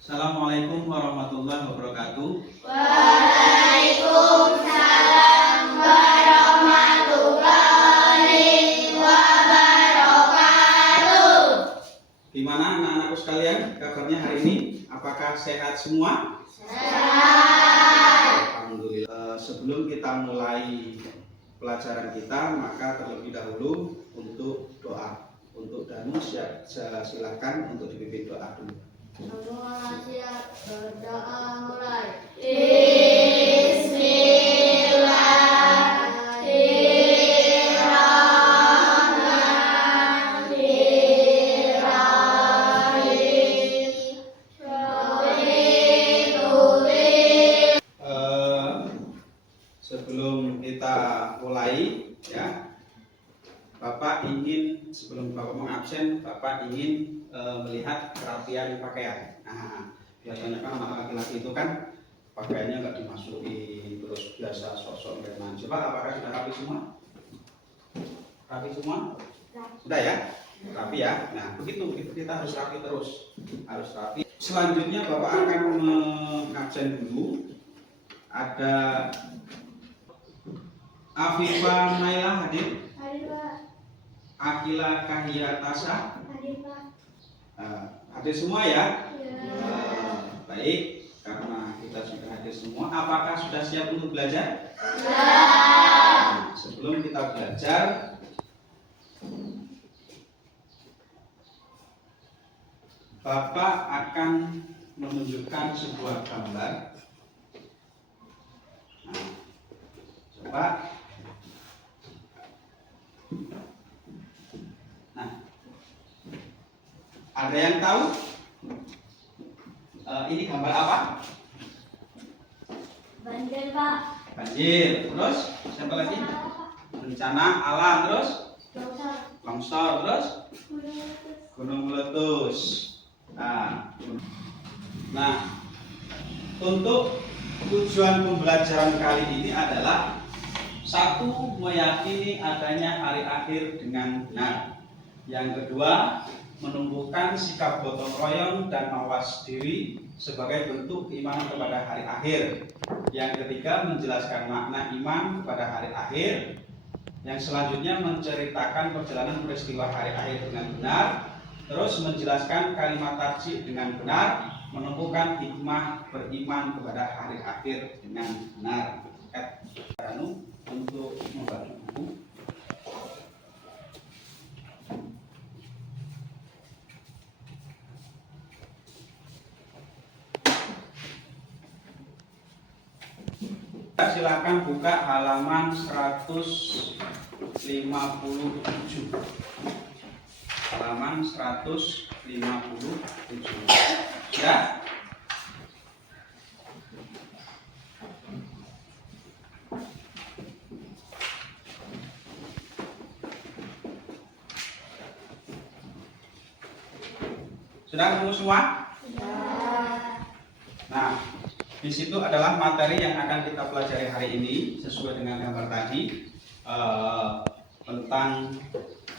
Assalamualaikum warahmatullahi wabarakatuh. Waalaikumsalam warahmatullahi wabarakatuh. Gimana anak-anakku sekalian kabarnya hari ini? Apakah sehat semua? Sehat. Alhamdulillah. Sebelum kita mulai pelajaran kita, maka terlebih dahulu untuk doa. Untuk Danus ya, silakan untuk dipimpin doa dulu. Semua siap, berdoa mulai. Sebelum kita mulai ya, Bapak ingin sebelum Bapak mengabsen, Bapak ingin melihat kerapian pakaian. Nah, biasanya kan anak laki-laki itu kan pakaiannya nggak dimasukin, terus biasa sok-sok bermain. Coba apakah sudah rapi semua? Rapi semua? Sudah ya? Rapi ya. Nah, begitu kita harus rapi terus, harus rapi. Selanjutnya Bapak akan mengabsen dulu. Ada Afifah Naila hadir. Hadir Pak. Akila Kahia Tasha. Hadir Pak. Hadir semua ya? Ya. Baik, karena kita sudah hadir semua, apakah sudah siap untuk belajar? Ya. Sebelum kita belajar, Bapak akan menunjukkan sebuah gambar. Nah, coba. Nah, ada yang tahu? Ini gambar apa? Banjir Pak. Banjir. Terus siapa lagi? Bencana alam. Terus longsor. Terus gunung meletus. Nah, untuk tujuan pembelajaran kali ini adalah satu, meyakini adanya hari akhir dengan benar. Yang kedua, menumbuhkan sikap gotong royong dan mawas diri sebagai bentuk keimanan kepada hari akhir. Yang ketiga, menjelaskan makna iman kepada hari akhir. Yang selanjutnya, menceritakan perjalanan peristiwa hari akhir dengan benar. Terus menjelaskan kalimat tarjih dengan benar, menumbuhkan hikmah beriman kepada hari akhir dengan benar. Untuk membantu buku. Silakan buka halaman 157. Halaman 157. Ya. Sudah ketemu semua? Ya. Nah, di situ adalah materi yang akan kita pelajari hari ini sesuai dengan gambar tadi, tentang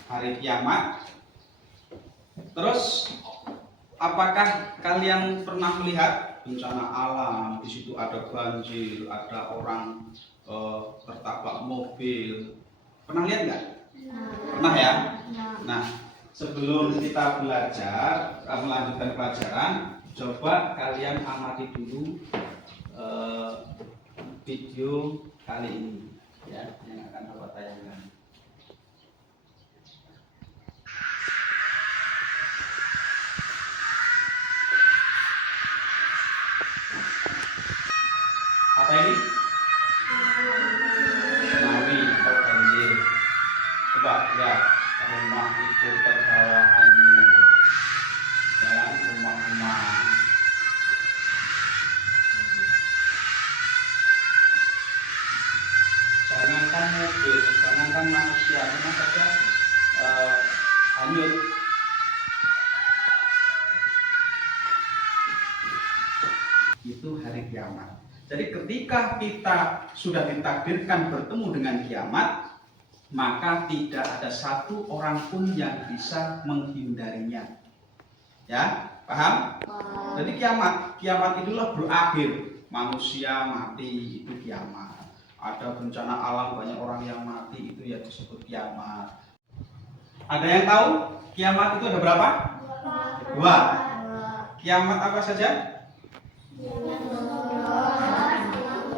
hari kiamat. Terus, apakah kalian pernah melihat bencana alam? Di situ ada banjir, ada orang tertabrak mobil. Pernah lihat nggak? Pernah ya? Nah, sebelum kita belajar, melanjutkan pelajaran, coba kalian amati dulu video kali ini ya, yang akan Bapak tayangkan. Apa ini? Tsunami atau banjir. Coba lihat, rumah itu terbawa hanyut, ya, rumah-rumah. Jangankan mobil, jangankan manusia, memang saja hanyut. Itu hari kiamat. Jadi ketika kita sudah ditakdirkan bertemu dengan kiamat, maka tidak ada satu orang pun yang bisa menghindarinya. Ya, paham? Jadi kiamat itulah berakhir. Manusia mati itu kiamat. Ada bencana alam, banyak orang yang mati, itu ya disebut kiamat. Ada yang tahu kiamat itu ada berapa? Dua. Kiamat apa saja?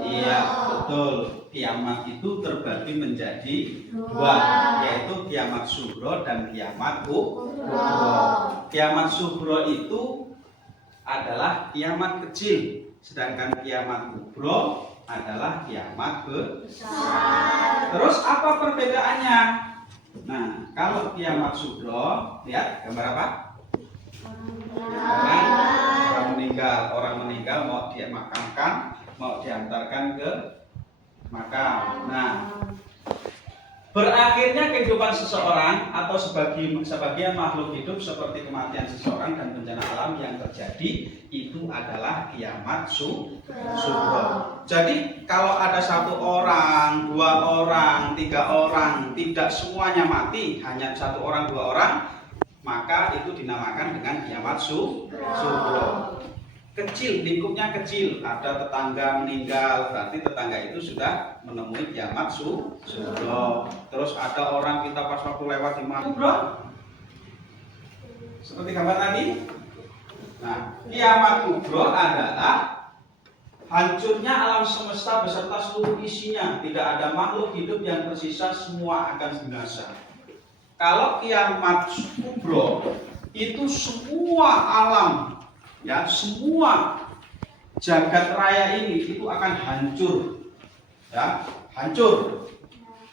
Iya, betul. Kiamat itu terbagi menjadi dua, yaitu kiamat sughra dan kiamat kubra. Kiamat sughra itu adalah kiamat kecil, sedangkan kiamat kubra adalah kiamat besar. Terus apa perbedaannya? Nah, kalau kiamat sughra, lihat gambar apa? Orang meninggal mau dimakamkan, mau diantarkan ke makam. Nah, berakhirnya kehidupan seseorang atau sebagian makhluk hidup seperti kematian seseorang dan bencana alam yang terjadi itu adalah kiamat sughra. Jadi kalau ada satu orang, dua orang, tiga orang, tidak semuanya mati, hanya satu orang, dua orang, maka itu dinamakan dengan kiamat sughra. Kecil, lingkupnya kecil, ada tetangga meninggal, berarti tetangga itu sudah menemui kiamat sughra. Terus ada orang kita pas waktu lewat di mana, bro? Seperti gambar tadi. Nah, kiamat kubra adalah hancurnya alam semesta beserta seluruh isinya. Tidak ada makhluk hidup yang tersisa, semua akan binasa. Kalau kiamat kubra itu semua alam, ya, semua jagat raya ini itu akan hancur, ya, hancur.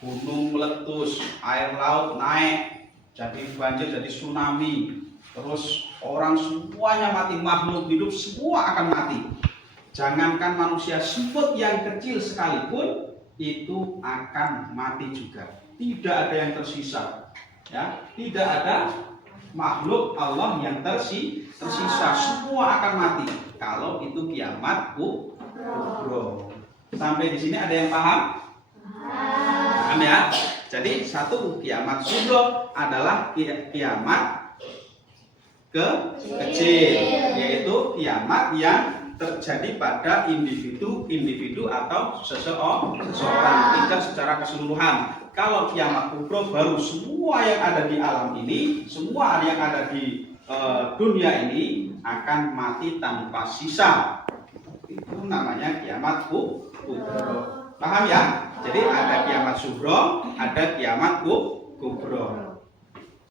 Gunung meletus, air laut naik, jadi banjir, jadi tsunami. Terus orang semuanya mati, makhluk hidup semua akan mati. Jangankan manusia, semut yang kecil sekalipun itu akan mati juga. Tidak ada yang tersisa, ya, tidak ada makhluk Allah yang tersisa, semua akan mati. Kalau itu kiamat kubra. Sampai di sini ada yang paham? Paham ya? Jadi satu kiamat sughra adalah kiamat kecil, yaitu kiamat yang terjadi pada individu atau seseorang, tidak secara keseluruhan. Kalau kiamat kubra baru semua yang ada di alam ini, semua yang ada di dunia ini akan mati tanpa sisa. Itu namanya kiamat kubra. Paham ya? Jadi ada kiamat sughra, ada kiamat kubra.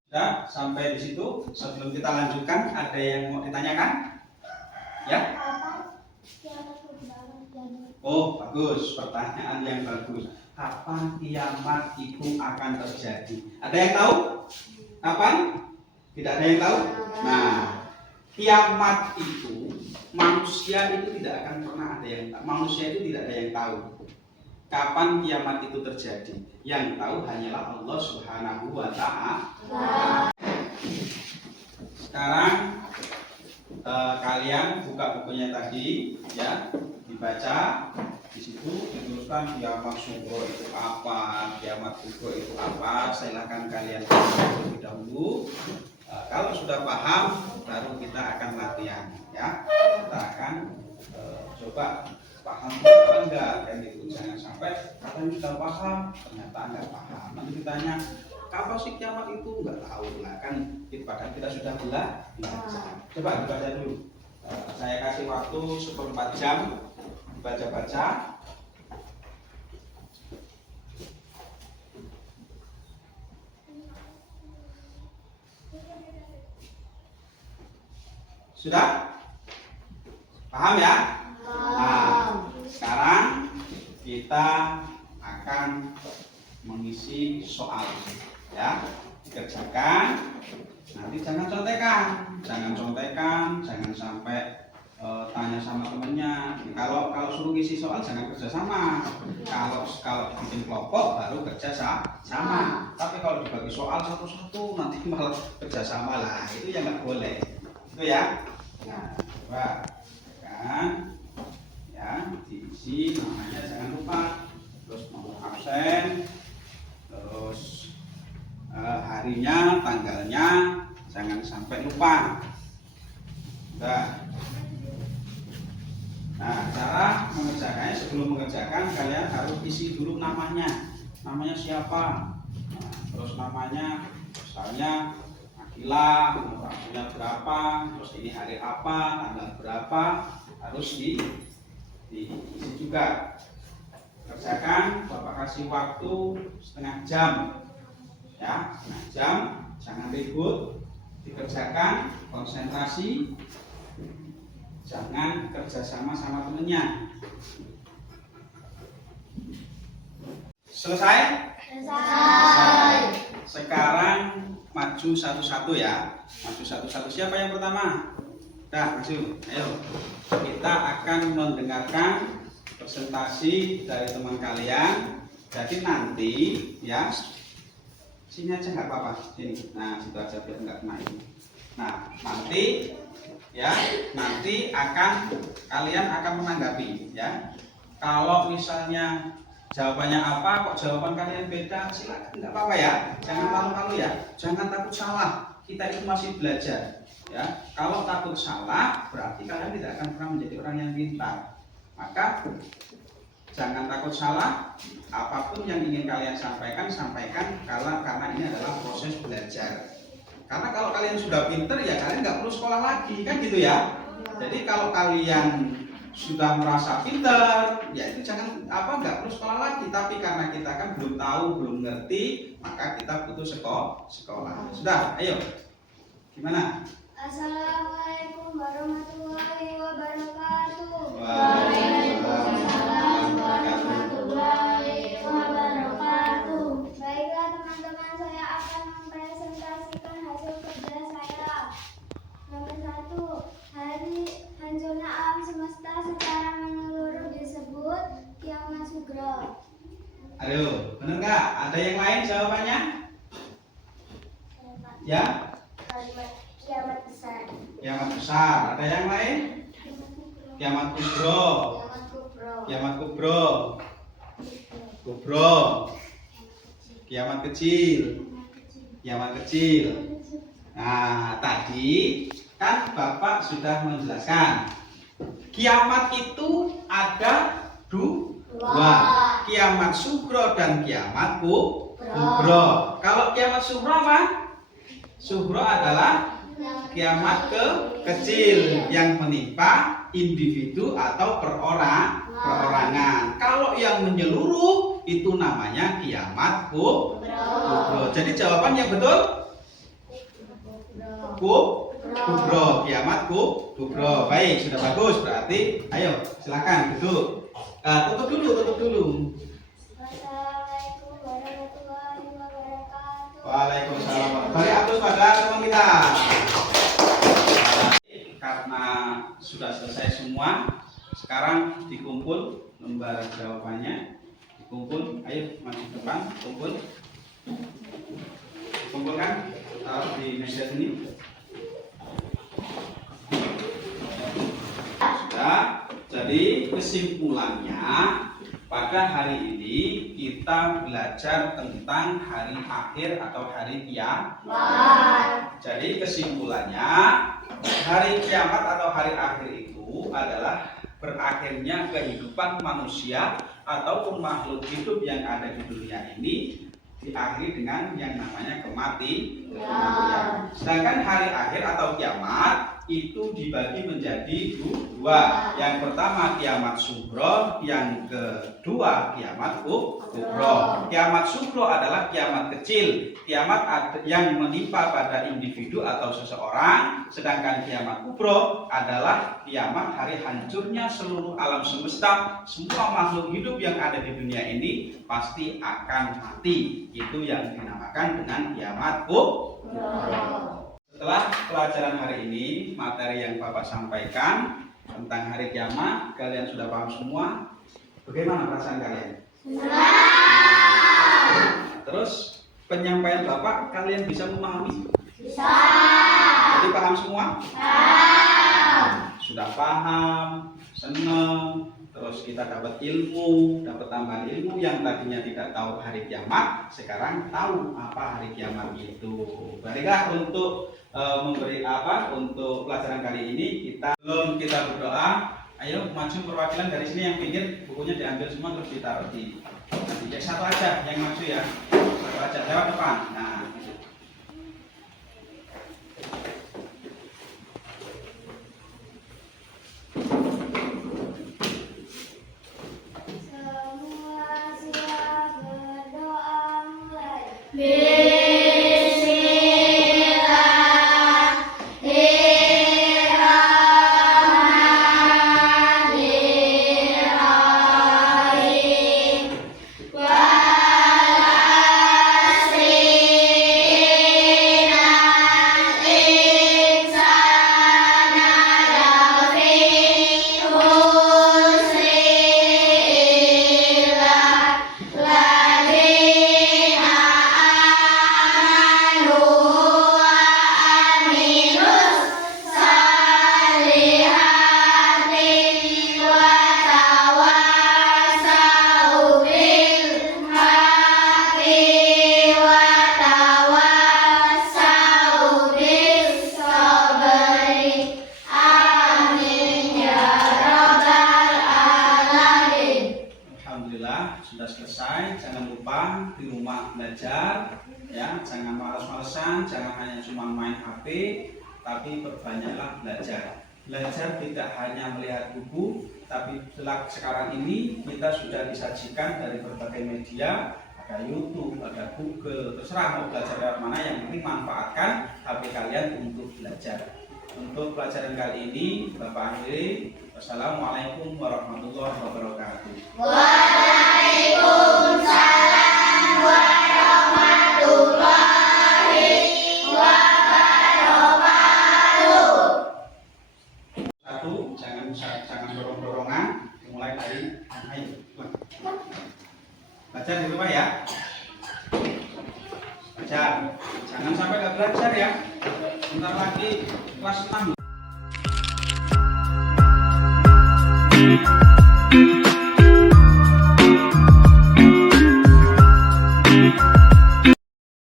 Sudah sampai di situ. Sebelum kita lanjutkan, ada yang mau ditanyakan? Ya? Oh, bagus. Pertanyaan yang bagus. Kapan kiamat itu akan terjadi? Ada yang tahu? Kapan? Tidak ada yang tahu? Nah, kiamat itu manusia itu tidak akan pernah ada yang tahu. Manusia itu tidak ada yang tahu kapan kiamat itu terjadi. Yang tahu hanyalah Allah Subhanahu wa Ta'ala. Sekarang kalian buka bukunya tadi, ya, dibaca. Di situ dituliskan kiamat sughra itu apa, kiamat kubra itu apa. Silakan kalian baca terlebih dahulu. Kalau sudah paham, baru kita akan latihan, ya. Kita akan coba paham atau enggak, kan gitu. Jangan sampai katanya sudah paham, ternyata enggak paham. Nanti ditanya, kapan sih kiamat itu? Enggak tahu lah, kan padahal kita sudah belajar. Coba dibaca dulu. Saya kasih waktu 1/4 jam baca-baca. Sudah? Paham ya? Nah, sekarang kita akan mengisi soal, ya. Dikerjakan. Nanti jangan contekan, jangan sampai tanya sama temennya. Kalau suruh ngisi soal jangan kerja sama. Kalau bikin kelompok baru kerja sama. Tapi kalau dibagi soal satu-satu nanti malah kerja sama lah. Itu yang nggak boleh. Itu ya. Nah, coba kan, ya, diisi namanya jangan lupa. Terus nomor absen, terus harinya, tanggalnya, jangan sampai lupa. Udah. Nah, cara mengerjakannya, sebelum mengerjakan kalian harus isi dulu namanya. Namanya siapa? Nah, terus namanya misalnya Akila, umurnya berapa, terus ini hari apa, tanggal berapa, harus diisi juga. Kerjakan, Bapak kasih waktu setengah jam, ya, setengah jam, jangan ribut, dikerjakan, konsentrasi, jangan kerjasama sama temennya. Selesai? Selesai. Sekarang maju satu-satu ya. Maju satu-satu. Siapa yang pertama? Dah, maju. Ayo. Kita akan mendengarkan presentasi dari teman kalian. Jadi nanti ya, sini aja nggak apa-apa. Sini. Nah, situ aja biar nggak kena ini. Nah, nanti ya, nanti kalian akan menanggapi ya. Kalau misalnya jawabannya apa, kok jawaban kalian beda, silakan, nggak apa-apa ya. Jangan malu-malu ya, jangan takut salah. Kita itu masih belajar ya. Kalau takut salah, berarti kalian tidak akan pernah menjadi orang yang pintar. Maka jangan takut salah. Apapun yang ingin kalian sampaikan, sampaikan karena ini adalah proses belajar. Karena kalau kalian sudah pintar ya kalian nggak perlu sekolah lagi, kan gitu ya. Jadi kalau kalian sudah merasa pintar, ya itu nggak perlu sekolah lagi. Tapi karena kita kan belum tahu, belum ngerti, maka kita butuh sekolah. Sudah, ayo. Gimana? Assalamualaikum warahmatullahi wabarakatuh. Waalaikumsalam warahmatullahi wabarakatuh. Baiklah teman-teman, saya akan mempresentasikan hasil kerja saya. Nomor 1, hari hancurnya alam semesta secara menyeluruh disebut kiamat sugro. Aduh, benar nggak? Ada yang lain jawabannya? Ya? Kiamat besar. Kiamat besar. Ada yang lain? Kiamat kubro. Kiamat kubro. Kubro. Kiamat kecil. Kiamat kecil. Nah, tadi kan Bapak sudah menjelaskan. Kiamat itu ada dua. Kiamat sugro dan kiamat kubro. Kalau kiamat sugro apa? Sugro adalah kiamat kecil yang menimpa individu atau perorangan. Kalau yang menyeluruh itu namanya kiamat kubro. Jadi jawaban yang betul kubro, kiamat kubro. Baik, sudah bagus. Berarti ayo silakan duduk. Tutup dulu. Wassalamualaikum warahmatullahi wabarakatuh. Waalaikumsalam. Beri aplaus pada teman kita. Karena sudah selesai semua, sekarang dikumpul lembar jawabannya. Dikumpul, ayo maju ke depan, kumpulkan, taruh di meja sini. Sudah. Jadi kesimpulannya, pada hari ini kita belajar tentang hari akhir atau hari kiamat. Jadi kesimpulannya, hari kiamat atau hari akhir itu adalah berakhirnya kehidupan manusia ataupun makhluk hidup yang ada di dunia ini diakhiri dengan yang namanya kematian. Sedangkan hari akhir atau kiamat itu dibagi menjadi dua. Yang pertama kiamat sugro, yang kedua kiamat kubro. Kiamat sugro adalah kiamat kecil, kiamat yang menimpa pada individu atau seseorang. Sedangkan kiamat kubro adalah kiamat hari hancurnya seluruh alam semesta. Semua makhluk hidup yang ada di dunia ini pasti akan mati. Itu yang dinamakan dengan kiamat kubro. Setelah pelajaran hari ini, materi yang Bapak sampaikan tentang hari kiamat, kalian sudah paham semua. Bagaimana perasaan kalian? Terus penyampaian Bapak kalian bisa memahami? Bisa. Jadi paham semua? Sudah paham, senang, terus kita dapat ilmu, dapat tambahan ilmu yang tadinya tidak tahu hari kiamat, sekarang tahu apa hari kiamat itu. Baiklah, untuk memberi untuk pelajaran kali ini, sebelum kita berdoa, Ayo maju perwakilan dari sini, yang pinggir bukunya diambil semua terus ditaruh di nanti. Ya satu aja yang maju ya, satu aja lewat depan. Nah, Semua siap berdoa mulai. Alhamdulillah sudah selesai. Jangan lupa di rumah belajar ya, jangan malas-malesan, jangan hanya cuma main HP, tapi perbanyaklah belajar. Belajar tidak hanya melihat buku, tapi sekarang ini kita sudah disajikan dari berbagai media, ada YouTube, ada Google, terserah mau belajar lewat mana, yang penting manfaatkan HP kalian untuk belajar. Untuk pelajaran kali ini Bapak akhiri. Wassalamualaikum warahmatullahi wabarakatuh. Waalaikumsalam warahmatullahi wabarakatuh. Satu, jangan dorong-dorongan, mulai dari ayo. Belajar di rumah ya. Belajar. Jangan sampai nggak belajar ya. Bentar lagi kelas 6.